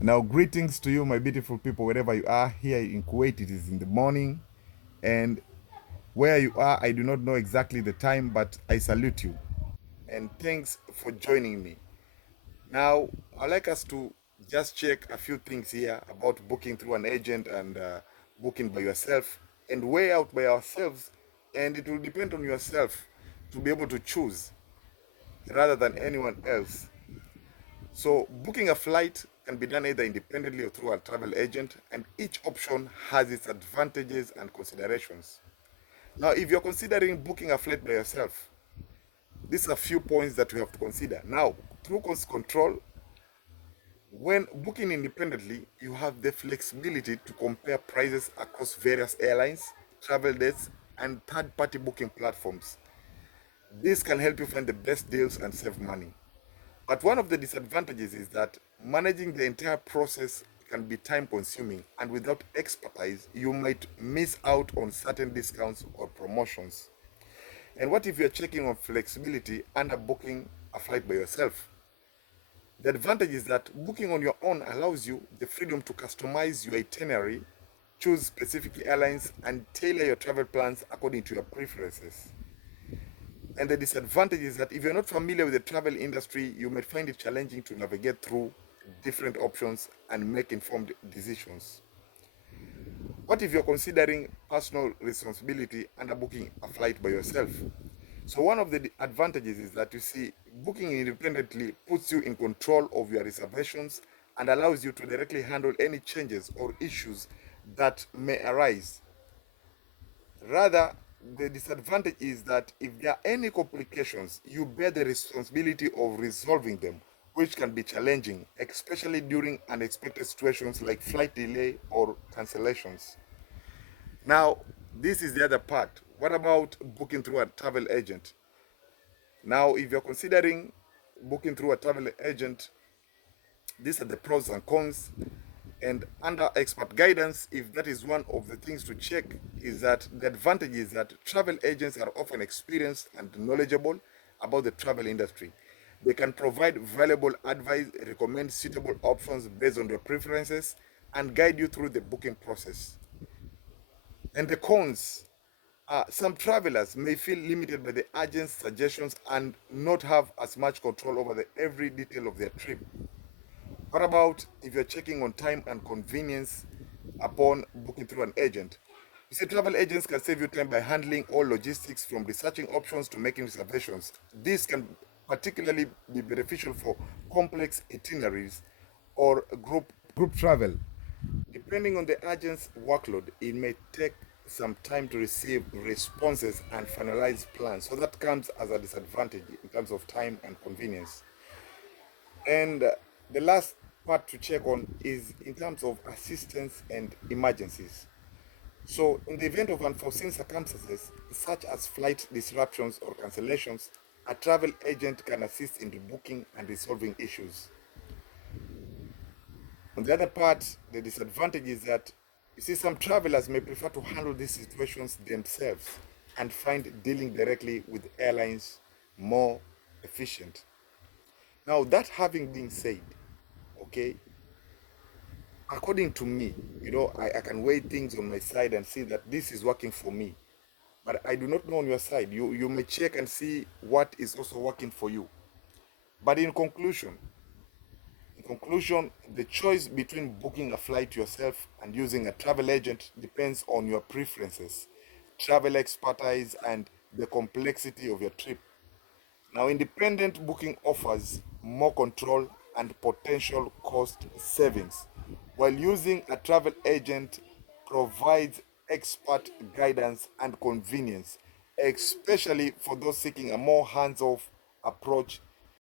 Now, greetings to you, my beautiful people, wherever you are. Here in Kuwait, it is in the morning, and where you are, I do not know exactly the time, but I salute you. And thanks for joining me. Now, I'd like us to just check a few things here about booking through an agent and booking by yourself and weigh out by ourselves. And it will depend on yourself to be able to choose rather than anyone else. So booking a flight can be done either independently or through a travel agent, and each option has its advantages and considerations. Now, if you're considering booking a flight by yourself, these are a few points that we have to consider. Now, through cost control, when booking independently, you have the flexibility to compare prices across various airlines, travel dates, and third-party booking platforms. This can help you find the best deals and save money. But one of the disadvantages is that managing the entire process can be time consuming, and without expertise, you might miss out on certain discounts or promotions. And what if you're checking on flexibility and booking a flight by yourself? The advantage is that booking on your own allows you the freedom to customize your itinerary, choose specific airlines, and tailor your travel plans according to your preferences. And the disadvantage is that if you're not familiar with the travel industry, you might find it challenging to navigate through different options and make informed decisions. What if you're considering personal responsibility and booking a flight by yourself? So one of the advantages is that you see booking independently puts you in control of your reservations and allows you to directly handle any changes or issues that may arise. Rather, the disadvantage is that if there are any complications, you bear the responsibility of resolving them, which can be challenging, especially during unexpected situations like flight delay or cancellations. Now, this is the other part. What about booking through a travel agent? Now, if you're considering booking through a travel agent, these are the pros and cons. And under expert guidance, if that is one of the things to check, is that the advantage is that travel agents are often experienced and knowledgeable about the travel industry. They can provide valuable advice, recommend suitable options based on your preferences, and guide you through the booking process. And the cons are some travelers may feel limited by the agent's suggestions and not have as much control over the every detail of their trip. What about if you're checking on time and convenience upon booking through an agent? You see, travel agents can save you time by handling all logistics from researching options to making reservations. This can particularly be beneficial for complex itineraries or group travel. Depending on the agent's workload, it may take some time to receive responses and finalize plans. So that comes as a disadvantage in terms of time and convenience. And the last part to check on is in terms of assistance and emergencies. So, in the event of unforeseen circumstances, such as flight disruptions or cancellations, a travel agent can assist in rebooking and resolving issues. On the other part, the disadvantage is that you see some travelers may prefer to handle these situations themselves and find dealing directly with airlines more efficient. Now, that having been said, okay, according to me, I can weigh things on my side and see that this is working for me. But I do not know on your side. You may check and see what is also working for you. But in conclusion, the choice between booking a flight yourself and using a travel agent depends on your preferences, travel expertise, and the complexity of your trip. Now, independent booking offers more control and potential cost savings, while using a travel agent provides expert guidance and convenience, especially for those seeking a more hands off approach